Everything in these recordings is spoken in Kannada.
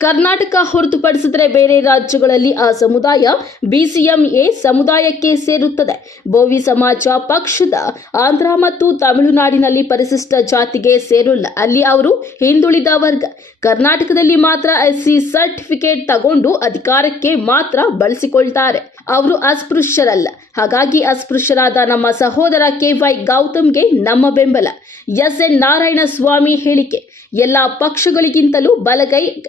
ಕರ್ನಾಟಕ ಹೊರತುಪಡಿಸಿದರೆ ಬೇರೆ ರಾಜ್ಯಗಳಲ್ಲಿ ಆ ಸಮುದಾಯ ಬಿಸಿಎಂಎ ಸಮುದಾಯಕ್ಕೆ ಸೇರುತ್ತದೆ. ಬೋವಿ ಸಮಾಜ ಪಕ್ಷದ ಆಂಧ್ರ ಮತ್ತು ತಮಿಳುನಾಡಿನಲ್ಲಿ ಪರಿಶಿಷ್ಟ ಜಾತಿಗೆ ಸೇರಿಲ್ಲ. ಅಲ್ಲಿ ಅವರು ಹಿಂದುಳಿದ ವರ್ಗ. ಕರ್ನಾಟಕದಲ್ಲಿ ಮಾತ್ರ ಎಸ್ಸಿ ಸರ್ಟಿಫಿಕೇಟ್ ತಗೊಂಡು ಅಧಿಕಾರಕ್ಕೆ ಮಾತ್ರ ಬಳಸಿಕೊಳ್ತಾರೆ. ಅವರು ಅಸ್ಪೃಶ್ಯರಲ್ಲ. ಹಾಗಾಗಿ ಅಸ್ಪೃಶ್ಯರಾದ ನಮ್ಮ ಸಹೋದರ ಕೆವೈ ಗೌತಮ್ಗೆ ನಮ್ಮ ಬೆಂಬಲ. ಎಸ್ ಎನ್ ನಾರಾಯಣ ಸ್ವಾಮಿ ಹೇಳಿಕೆ. ಎಲ್ಲ ಪಕ್ಷಗಳಿಗಿಂತಲೂ ಬಲಗೈ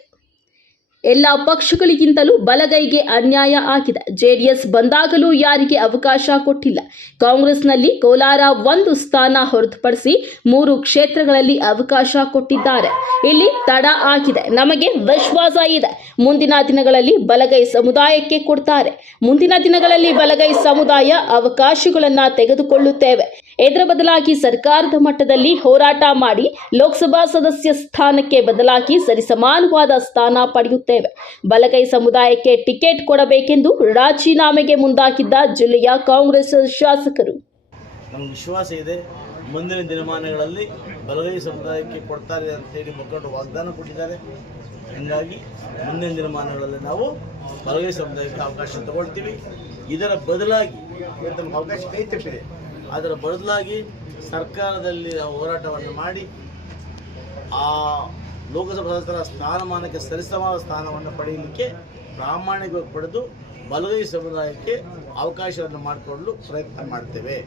ಎಲ್ಲ ಪಕ್ಷಗಳಿಗಿಂತಲೂ ಬಲಗೈಗೆ ಅನ್ಯಾಯ ಆಗಿದೆ. ಜೆಡಿಎಸ್ ಬಂದಾಗಲೂ ಯಾರಿಗೆ ಅವಕಾಶ ಕೊಟ್ಟಿಲ್ಲ. ಕಾಂಗ್ರೆಸ್ನಲ್ಲಿ ಕೋಲಾರ ಒಂದು ಸ್ಥಾನ ಹೊರತುಪಡಿಸಿ ಮೂರು ಕ್ಷೇತ್ರಗಳಲ್ಲಿ ಅವಕಾಶ ಕೊಟ್ಟಿದ್ದಾರೆ. ಇಲ್ಲಿ ತಡ ಆಗಿದೆ. ನಮಗೆ ವಿಶ್ವಾಸ ಇದೆ. ಮುಂದಿನ ದಿನಗಳಲ್ಲಿ ಬಲಗೈ ಸಮುದಾಯಕ್ಕೆ ಕೊಡ್ತಾರೆ. ಮುಂದಿನ ದಿನಗಳಲ್ಲಿ ಬಲಗೈ ಸಮುದಾಯ ಅವಕಾಶಗಳನ್ನು ತೆಗೆದುಕೊಳ್ಳುತ್ತೇವೆ. ಇದರ ಬದಲಾಗಿ ಸರ್ಕಾರದ ಮಟ್ಟದಲ್ಲಿ ಹೋರಾಟ ಮಾಡಿ ಲೋಕಸಭಾ ಸದಸ್ಯ ಸ್ಥಾನಕ್ಕೆ ಬದಲಾಗಿ ಸರಿಸಮಾನವಾದ ಸ್ಥಾನ ಪಡೆಯುತ್ತೇವೆ. ಬಲಗೈ ಸಮುದಾಯಕ್ಕೆ ಟಿಕೆಟ್ ಕೊಡಬೇಕೆಂದು ರಾಜೀನಾಮೆಗೆ ಮುಂದಾಗಿದ್ದ ಜಿಲ್ಲೆಯ ಕಾಂಗ್ರೆಸ್ ಶಾಸಕರು. ನಮ್ಗೆ ವಿಶ್ವಾಸ ಇದೆ. ಮುಂದಿನ ದಿನಮಾನಗಳಲ್ಲಿ ಬಲಗೈ ಸಮುದಾಯಕ್ಕೆ ಕೊಡ್ತಾರೆ ಅಂತೇಳಿ ಮುಖಂಡರು ವಾಗ್ದಾನ ಕೊಟ್ಟಿದ್ದಾರೆ. ಹೀಗಾಗಿ ಮುಂದಿನ ದಿನಮಾನಗಳಲ್ಲಿ ನಾವು ಬಲಗೈ ಸಮುದಾಯಕ್ಕೆ ಅವಕಾಶ ತಗೊಳ್ತೀವಿ. ಇದರ ಬದಲಾಗಿ ಅವಕಾಶ ಕೈ ಅದರ ಬದಲಾಗಿ ಸರ್ಕಾರದಲ್ಲಿ ಹೋರಾಟವನ್ನು ಮಾಡಿ ಆ ಲೋಕಸಭಾ ಸದಸ್ಯರ ಸ್ಥಾನಮಾನಕ್ಕೆ ಸರಿಸಮಾನ ಸ್ಥಾನವನ್ನು ಪಡೆಯಲಿಕ್ಕೆ ಪ್ರಾಮಾಣಿಕವಾಗಿ ಪಡೆದು ಬಲಗೈ ಸಮುದಾಯಕ್ಕೆ ಅವಕಾಶವನ್ನು ಮಾಡಿಕೊಳ್ಳಲು ಪ್ರಯತ್ನ ಮಾಡ್ತೇವೆ.